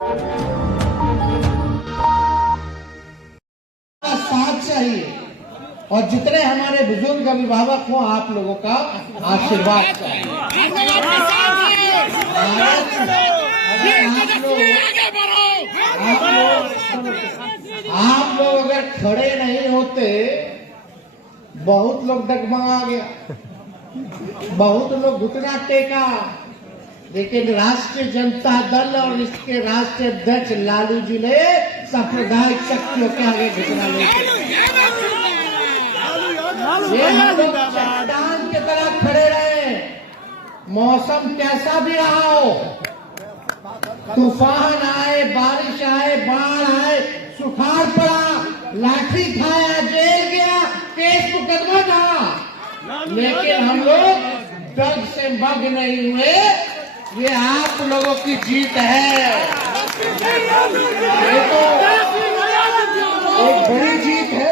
साथ चाहिए और जितने हमारे बुजुर्ग अभिभावक हो आप लोगों का आशीर्वाद चाहिए। आप लोग अगर खड़े नहीं होते, बहुत लोग डगमगा गया, बहुत लोग घुटना टेका, लेकिन राष्ट्रीय जनता दल और इसके राष्ट्रीय अध्यक्ष लालू जी ने सांप्रदायिक शक्तियों के आगे घुटना नहीं, ये हम लोग चट्टान की तरह खड़े रहे। मौसम कैसा भी रहा हो, तूफान आए, बारिश आए, बाढ़ आए, सुखाड़ पड़ा, लाठी खाया, जेल गया, केस मुकदमा था, लेकिन हम लोग डग से मग नहीं हुए। ये आप लोगों की जीत है, ये तो एक बड़ी जीत है।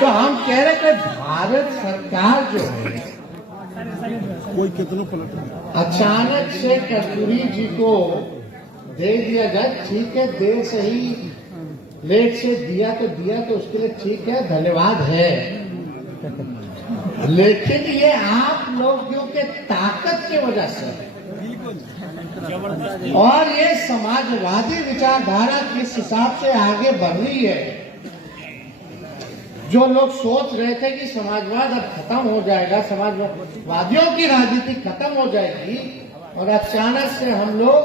तो हम कह रहे कि भारत सरकार जो है, कोई कितना पलट अचानक से कस्तूरी जी को दे दिया जाए, ठीक है, देर से ही लेट से दिया तो उसके लिए ठीक है, धन्यवाद है। लेकिन ये आप लोगों के ताकत की वजह से और ये समाजवादी विचारधारा किस हिसाब से आगे बढ़ रही है, जो लोग सोच रहे थे कि समाजवाद अब खत्म हो जाएगा, समाजवादियों की राजनीति खत्म हो जाएगी, और अचानक से हम लोग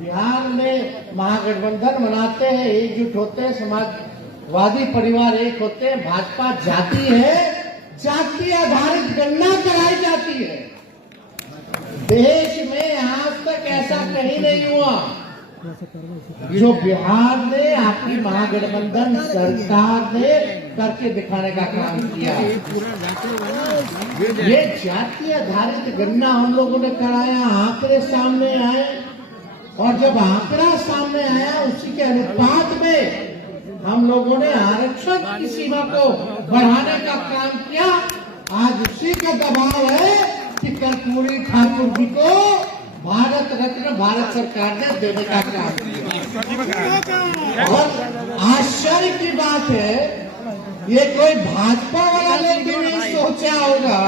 बिहार में महागठबंधन बनाते हैं, एकजुट होते हैं, समाजवादी परिवार एक होते हैं, भाजपा जाती है, जाति आधारित गणना कराई जाती है। देश में आज तक ऐसा कहीं नहीं हुआ जो बिहार ने आपकी महागठबंधन सरकार ने करके दिखाने का काम किया। ये जाति आधारित गणना हम लोगों ने कराया, आंकड़े सामने आए, और जब आंकड़ा सामने आया उसी के अनुपात में हम लोगों ने आरक्षण की सीमा को बढ़ाने का काम किया। आज उसी का दबाव है कि कर्पूरी ठाकुर जी को भारत रत्न भारत सरकार ने देने का काम किया। और आश्चर्य की बात है, ये कोई भाजपा वाला लोग भी नहीं सोचा होगा,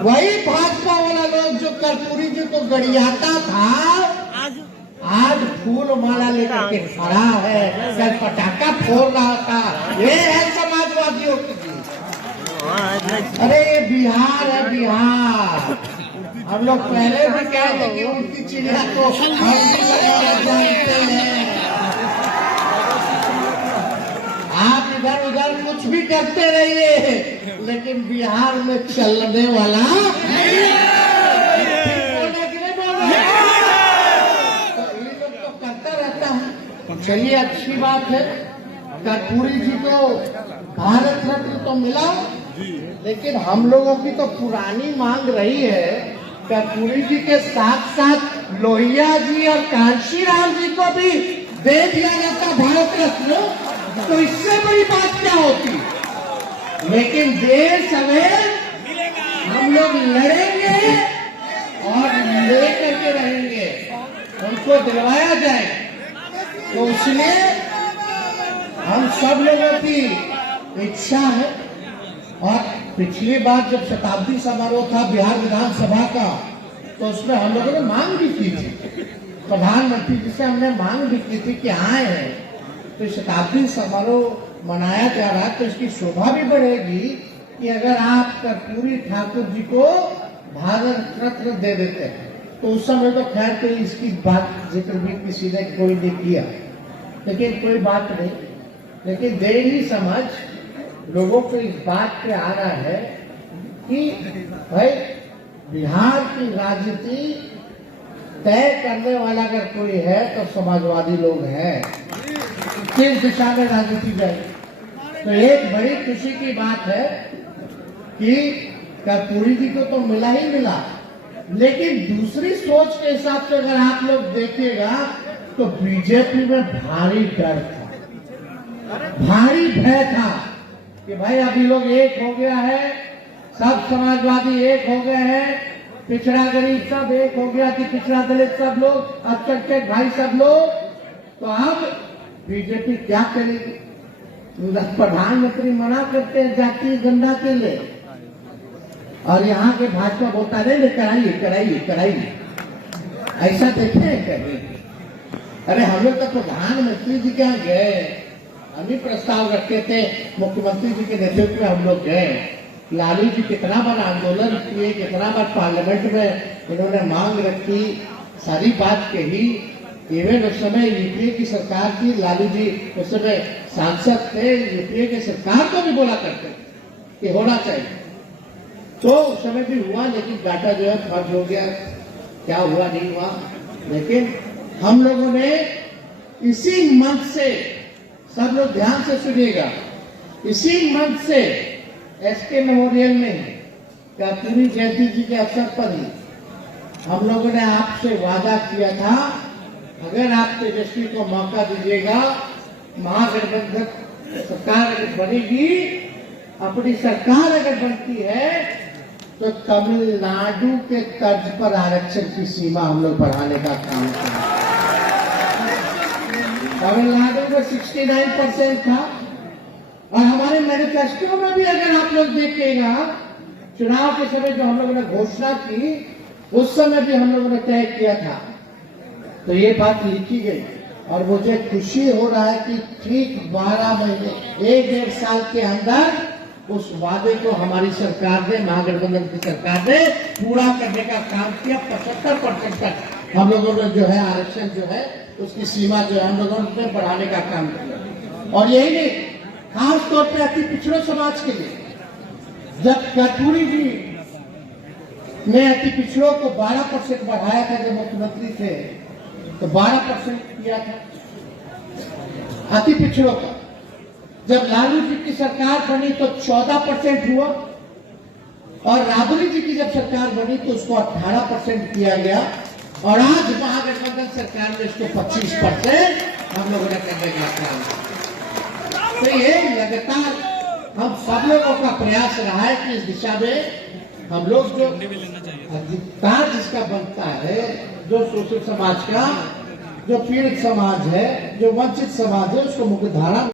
वही भाजपा वाला लोग जो कर्पूरी जी को गड़ियाता था, आज फूल माला लेकर के खड़ा है, कल पटाखा फोड़ रहा था। ये है समाजवादियों की जीत। अरे ये बिहार है, बिहार। हम लोग पहले भी कहते कि उनकी चिड़िया को हम जानते हैं। आप इधर उधर कुछ भी करते रहिए, लेकिन बिहार में चलने वाला चलिए, अच्छी बात है। कर्पूरी जी को भारत रत्न तो मिला, लेकिन हम लोगों की तो पुरानी मांग रही है कर्पूरी जी के साथ साथ लोहिया जी और कांशी राम जी को भी दे दिया जाता भारत रत्न, तो इससे बड़ी बात क्या होती। लेकिन देर सवेर हम लोग लड़ेंगे और लेकर के रहेंगे, उनको दिलवाया जाए। तो इसलिए हम सब लोगों की इच्छा है, और पिछली बार जब शताब्दी समारोह था बिहार विधानसभा का, तो उसमें हम लोगों ने मांग भी की थी, प्रधानमंत्री जी से हमने मांग भी की थी कि आए हैं तो शताब्दी समारोह मनाया जा रहा है, तो इसकी शोभा भी बढ़ेगी कि अगर आप कर्पूरी ठाकुर जी को भारत रत्न दे देते हैं। तो उस समय तो खैर कोई इसकी बात जिक्र भी किसी ने कोई नहीं किया, लेकिन कोई बात नहीं। लेकिन देरी समझ लोगों को इस बात पे आ रहा है कि भाई बिहार की राजनीति तय करने वाला अगर कोई है तो समाजवादी लोग हैं, किस दिशा में राजनीति जाए। तो एक बड़ी खुशी की बात है कि कर्पूरी जी को तो मिला ही मिला, लेकिन दूसरी सोच के हिसाब से अगर आप लोग देखिएगा तो बीजेपी में भारी डर था, भारी भय था कि भाई अभी लोग एक हो गया है, सब समाजवादी एक हो गए हैं, पिछड़ा गरीब सब एक हो गया कि पिछड़ा दलित सब लोग, अब चर्चे भाई सब लोग। तो अब बीजेपी क्या करेगी? प्रधानमंत्री मना करते हैं जातीय गंदा के लिए, और यहाँ के भाजपा बोलता नहीं कराइए कराइए कराइए। ऐसा देखे हैं कभी? अरे हम लोग तो प्रधानमंत्री जी के यहाँ गए, हम ही प्रस्ताव रखे थे, मुख्यमंत्री जी के नेतृत्व में हम लोग गए। लालू जी कितना बार आंदोलन किए, कितना बार पार्लियामेंट में इन्होंने मांग रखी, सारी बात कही। इवन उस समय यूपीए की सरकार थी, लालू जी उस समय सांसद थे, यूपीए की सरकार को भी बोला करते कि होना चाहिए। तो उस समय भी हुआ, लेकिन डाटा जो है फर्ज हो गया, क्या हुआ नहीं हुआ। लेकिन हम लोगों ने इसी मंच से, सब लोग ध्यान से सुनिएगा, इसी मंच से एसके मेमोरियल में कर्पूरी जयंती जी के अवसर पर ही हम लोगों ने आपसे वादा किया था, अगर आप तेजस्वी को मौका दीजिएगा, महागठबंधन सरकार अगर बनेगी, अपनी सरकार अगर बनती है, तो तमिलनाडु के तर्ज पर आरक्षण की सीमा हम लोग बढ़ाने का काम करेंगे। तमिलनाडु में 69% था, और हमारे मैनिफेस्टो में भी अगर आप लोग देखिएगा, चुनाव के समय जो हम लोगों ने घोषणा की, उस समय भी हम लोगों ने तय किया था। तो ये बात लिखी गई, और मुझे खुशी हो रहा है कि ठीक 12 महीने, 1-1.5 साल के अंदर उस वादे को हमारी सरकार ने, महागठबंधन की सरकार ने पूरा करने का काम किया। 75% तक हम लोगों ने जो है आरक्षण जो है उसकी सीमा जो है हम लोगों ने बढ़ाने का काम किया। और यही नहीं, खास तौर पे अति पिछड़ों समाज के लिए, जब कर्पूरी जी ने अति पिछड़ों को 12% बढ़ाया था, जब मुख्यमंत्री थे तो 12% किया था अति पिछड़ों का। जब लालू जी की सरकार बनी तो 14% हुआ, और राबड़ी जी की जब सरकार बनी तो उसको 18% किया गया, और आज महागठबंधन सरकार में इसको 25% हम लोगों ने करने का काम किया। तो ये लगातार हम सब लोगों का प्रयास रहा है कि इस दिशा में हम लोग जो अधिकार जिसका बनता है, जो शोषित समाज का, जो पीड़ित समाज है, जो वंचित समाज है, उसको मुख्य धारा